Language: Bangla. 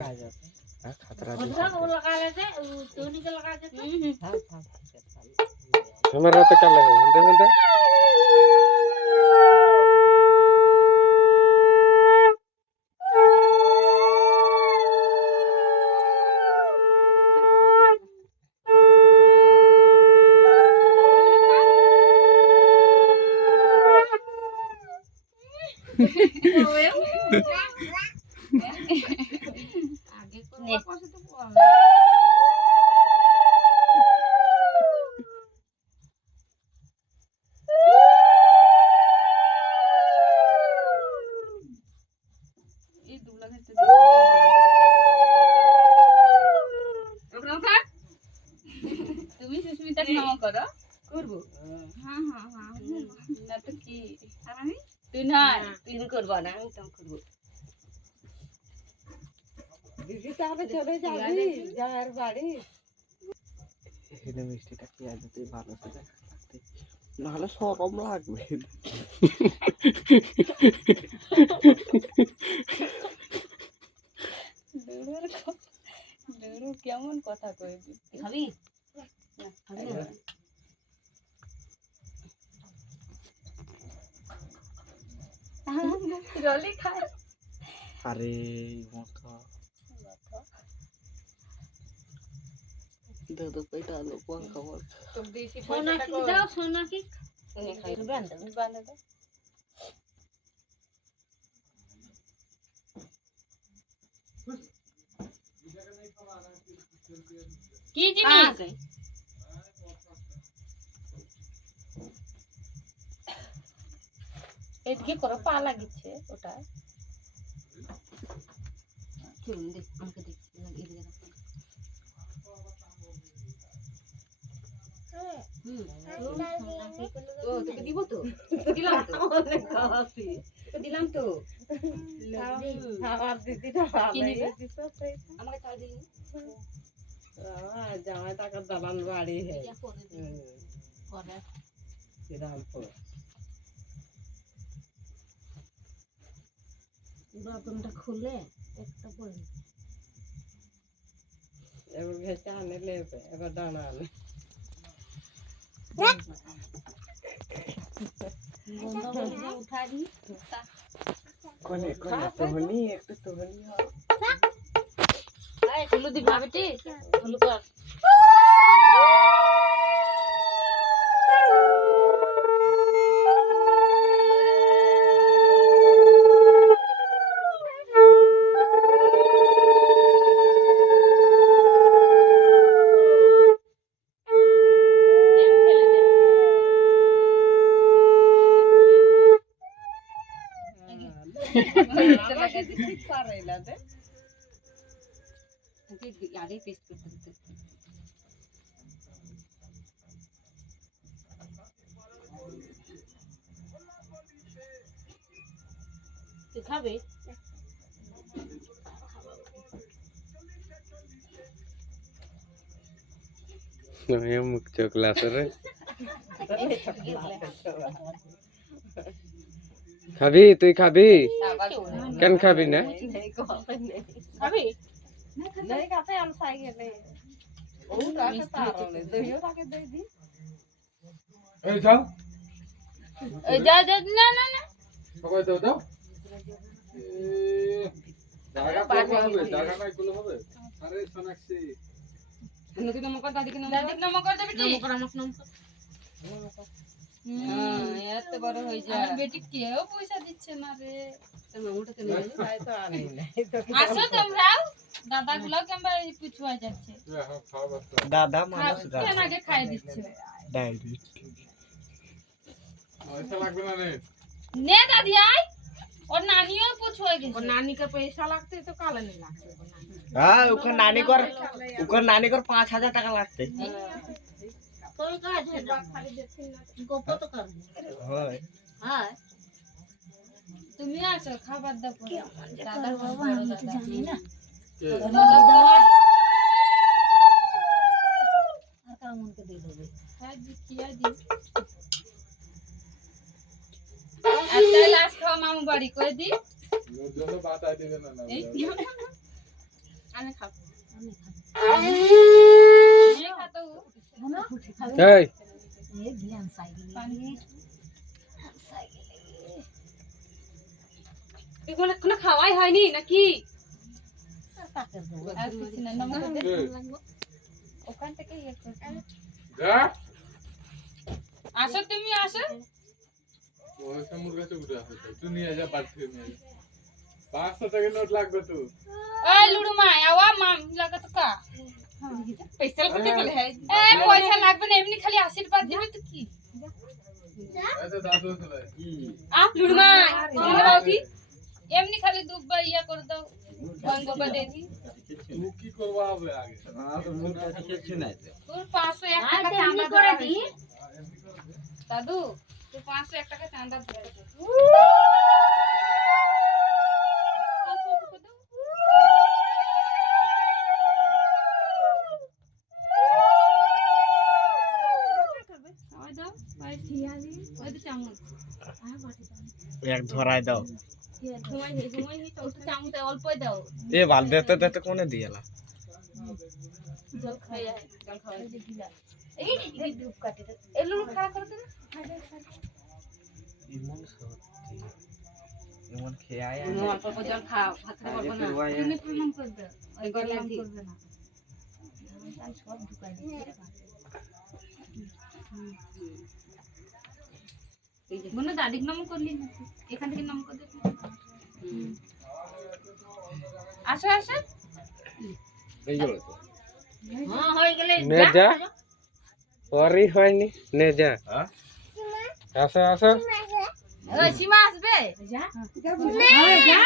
खतरा हमारा तो क्या लगे देखो तो তুমি সুস্মিতা নাম করো করব হ্যাঁ হ্যাঁ হ্যাঁ না তো কি আর আমি তুই না তুমি করবা না আমি তো করব দিদি তাহলে চলে যাবি যার বাড়ি এখানে মিষ্টিটা কি আজ তুই ভালো করে খাতে নাহলে শরম লাগবে লুরু কেমন কথা কইবি খাবি না খাবি না রলি খায় আরে মতো দাদা পেটা লো কোন খবর তো বেশি সোনা কি দাও সোনা কি উনি খাই বান্দা দাও কি জিনিস এদিকে করো পা লাগিছে ওটা চলুন দেখ আমাকে দেখ এদিকে রাখো ও তোকে দিব তো দিলাম তো অনেক খাওয়াছি দিলাম তো আমার দিদিটা আমাকে চাল দিই জামাই টাকার দালান বাড়ি শ্রীরামপুর বাথরুমটা খুলে একটা পরে এবার ভেসে আনে লেবে এবার ডানা আনে উঠা দি কোনে কোনে তোহনি একটু তোহনি আয় হলু দিবা বেটি হলু কর आगे पेस्ट करते खाबे ये मुख चोकला रे খাবি তুই খাবি কেন খাবি না খাবি नहीं खाते हम साइकिल नहीं ओ राके तारो ले दहियो राके दे दी ए जाओ जा जा ना ना ना সবাই দাও দাও জায়গা পাবো হবে জায়গা নাই গুলো হবে আরে সোনাক্ষী নদী নমক দাদি নমক দে বেটি নমক আমাক নমক এত বড় হই যায় আমার বেটি কেউ পয়সা দিচ্ছে না রে তোর মামুটা তো নেই खाए तो आने नहीं तो আসো তোমরাও দাদা গুলো কেমবা পুছুয়া যাচ্ছে দাদা মানুষ কেন আগে খাই দিচ্ছে ডাইরেক্ট पैसा লাগবে না রে নে দাদি আই और नानियों पुछुआ गई और नानी का पैसा लगते तो काला नहीं लगते हां ओकर नानी कर 5000 টাকা লাগতে कोई काज है खाली देखिन ना गोपो तो कर হয় हां তুমি আসো খাবার দাও দাদা বাবা আমি তো জানি না আর কামন কে দিয়ে দেবে হ্যাঁ দি কিয়া দি আচ্ছা লাস্ট খাও মামু বাড়ি করে দি ওর জন্য বাতাই দেবে না না এই এগুলো কোনো খাওয়াই হয়নি নাকি আর কিছু না নমক দে ওখান থেকে ইয়ে করতে যা আসো তুমি আসো ওই সামুর কাছে উঠে আসো তুই নিয়ে যা বাড়ি থেকে নিয়ে যা 500 টাকা নোট লাগবে তো ওই লুডু মা আওয়া মাম লাগত কা पैसा कते कले है ए पैसा লাগবে না এমনি খালি আশীর্বাদ দিবে তো কি আচ্ছা দাদু চলে আ লুডু মা এনে বাউটি এমনি খালি দুব্বা ইয়া করে দাও বন বাবা দে দি তুই কি করবা হবে আগে তোর 501 টাকা চাঁদা করে দি দাদু তুই 501 টাকা চাঁদা দিয়ে দে ওই দাও ওই ঠিয়ালি ওই তো চামচ এক ধরাই দাও ঘুমাই তো চামচ অল্পই দাও এ বাল দিতে দিতে কোনে দিয়েলা জল খাইয়া জল খাওয়া এই ধূপ কাটে এলো খাড়া করে দে ইমন সত্যি ইমন খেয়ে আয় অল্প অল্প জল খাও ভাত খেতে পারবো না তুমি প্রণাম করে দাও ওই প্রণাম করবে না আমি সব ঢুকাই দিচ্ছি বোনো দাদির নাম করলি না এখান থেকে নাম করে দে আসো আসো এইগুলো তো হ্যাঁ হয়ে গেলে নে যা ওরি হয়নি নে যা আসো আসো ওই সীমা আসবে যা যা